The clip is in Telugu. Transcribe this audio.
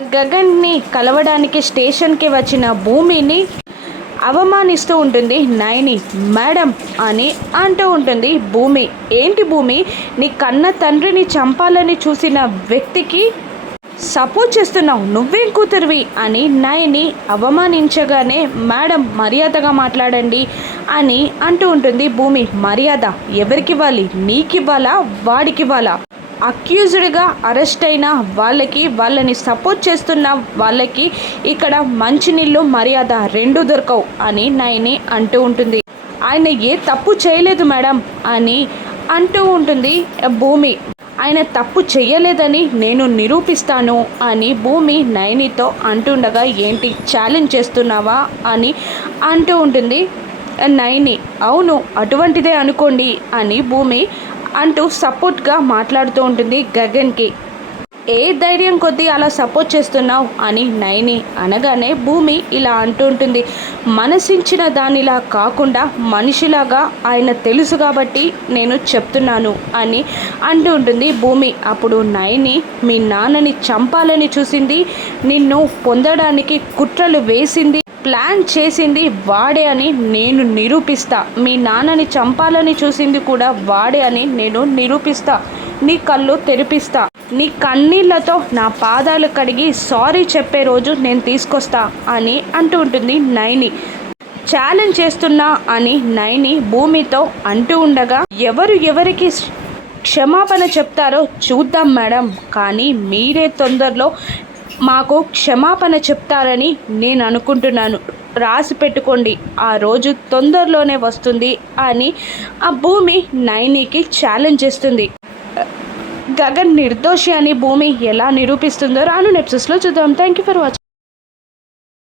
గగన్ని కలవడానికి స్టేషన్కి వచ్చిన భూమిని అవమానిస్తూ ఉంటుంది నయని. మేడం అని అంటూ ఉంటుంది భూమి. ఏంటి భూమి, నీ కన్న తండ్రిని చంపాలని చూసిన వ్యక్తికి సపోర్ట్ చేస్తున్నావు, నువ్వేం కూతురివి అని నయని అవమానించగానే మేడం మర్యాదగా మాట్లాడండి అని అంటూ ఉంటుంది భూమి. మర్యాద ఎవరికివ్వాలి, నీకివ్వాలా వాడికివ్వాలా? అక్యూజ్డ్గా అరెస్ట్ అయిన వాళ్ళకి, వాళ్ళని సపోర్ట్ చేస్తున్న వాళ్ళకి ఇక్కడ మంచినీళ్ళు మర్యాద రెండు దొరకవు అని నయని అంటూ ఉంటుంది. ఆయన ఏ తప్పు చేయలేదు మేడం అని అంటూ ఉంటుంది భూమి. ఆయన తప్పు చెయ్యలేదని నేను నిరూపిస్తాను అని భూమి నయనితో అంటుండగా, ఏంటి ఛాలెంజ్ చేస్తున్నావా అని అంటూ ఉంటుంది నయని. అవును అటువంటిదే అనుకోండి అని భూమి అంటూ సపోర్ట్గా మాట్లాడుతూ ఉంటుంది గగన్కి. ఏ ధైర్యం కొద్దీ అలా సపోర్ట్ చేస్తున్నావు అని నయని అనగానే భూమి ఇలా అంటూ ఉంటుంది. మనసించిన దానిలా కాకుండా మనిషిలాగా ఆయన తెలుసు కాబట్టి నేను చెప్తున్నాను అని అంటూ ఉంటుంది భూమి. అప్పుడు నయని, మీ నాన్నని చంపాలని చూసింది, నిన్ను పొందడానికి కుట్రలు వేసింది, ప్లాన్ చేసింది వాడే అని నేను నిరూపిస్తా, మీ నాన్నని చంపాలని చూసింది కూడా వాడే అని నేను నిరూపిస్తా, నీ కళ్ళు తెరిపిస్తా, నీ కన్నీళ్లతో నా పాదాలు కడిగి సారీ చెప్పే రోజు నేను తీసుకొస్తా అని అంటూ ఉంటుంది నయని. ఛాలెంజ్ చేస్తున్నా అని నయని భూమితో అంటూ ఉండగా, ఎవరు ఎవరికి క్షమాపణ చెప్తారో చూద్దాం మేడం, కానీ మీరే తొందరలో మాకు క్షమాపణ చెప్తారని నేను అనుకుంటున్నాను, రాసి పెట్టుకోండి, ఆ రోజు తొందరలోనే వస్తుంది అని ఆ భూమి నయనికి ఛాలెంజ్ చేస్తుంది. గగన్ నిర్దోషి అని భూమి ఎలా నిరూపిస్తుందో రాను ఎపిసోడ్స్లో చూద్దాం. Thank you for watching.